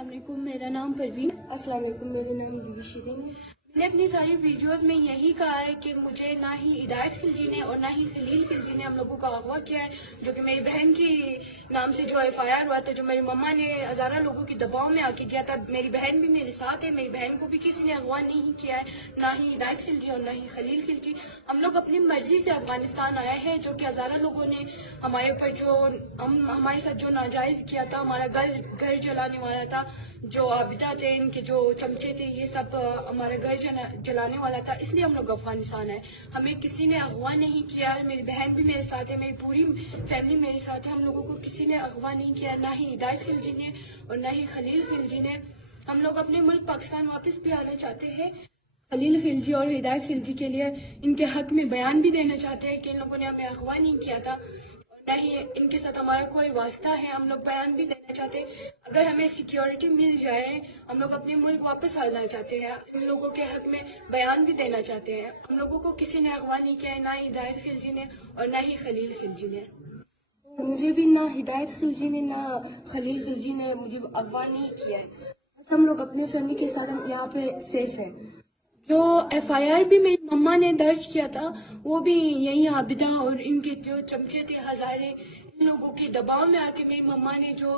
السلام علیکم، میرا نام پروین۔ السلام علیکم، میرا نام بی بی شیرین ہے۔ میں نے اپنی ساری ویڈیوز میں یہی کہا ہے کہ مجھے نہ ہی ہدایت خلجی نے اور نہ ہی خلیل خلجی نے ہم لوگوں کا اغوا کیا ہے، جو کہ میری بہن کی نام سے جو FIR ہوا تھا، جو میری مما نے ہزارہ لوگوں کے دباؤ میں آ کے کیا تھا۔ میری بہن بھی میرے ساتھ ہے، میری بہن کو بھی کسی نے اغوا نہیں کیا ہے، نہ ہی ہدایت خلجی اور نہ ہی خلیل خلجی۔ ہم لوگ اپنی مرضی سے افغانستان آیا ہے، جو کہ ہزارہ لوگوں نے ہمارے اوپر ہمارے ساتھ جو ناجائز کیا تھا، ہمارا گھر جلانے والا تھا، جو عابدہ تھے، ان کے جو چمچے تھے، یہ سب ہمارا گھر جلانے والا تھا۔ اس لیے ہم لوگ افغانستان آئے۔ ہمیں کسی نے اغوا نہیں کیا ہے، میری بہن بھی میرے ساتھ ہے، میری پوری فیملی میرے ساتھ ہے۔ ہم لوگوں کو کسی نے اغوا نہیں کیا، نہ ہی ہدایت خلجی نے اور نہ ہی خلیل خلجی نے۔ ہم لوگ اپنے ملک پاکستان واپس بھی آنا چاہتے ہیں۔ خلیل خلجی اور ہدایت خلجی کے لیے ان کے حق میں بیان بھی دینا چاہتے ہیں کہ ان لوگوں نے ہمیں اغوا نہیں کیا تھا، نہ ہی ان کے ساتھ ہمارا کوئی واسطہ ہے۔ ہم لوگ بیان بھی دینا چاہتے ہیں، اگر ہمیں سیکیورٹی مل جائے، ہم لوگ اپنے ملک واپس آنا چاہتے ہیں، ان لوگوں کے حق میں بیان بھی دینا چاہتے ہیں۔ ہم لوگوں کو کسی نے اغوا نہیں کیا ہے، نہ ہی ہدایت خلجی نے اور نہ ہی خلیل خلجی نے۔ مجھے بھی نہ ہدایت خلجی نے نہ خلیل خلجی نے مجھے اغوا نہیں کیا ہے۔ بس ہم لوگ اپنے فیملی کے ساتھ ہم یہاں پہ سیف ہے۔ جو FIR بھی میری مما نے درج کیا تھا، وہ بھی یہی عابدہ اور ان کے جو چمچے تھے ہزارے، ان لوگوں کے دباؤ میں آ کے میری مما نے جو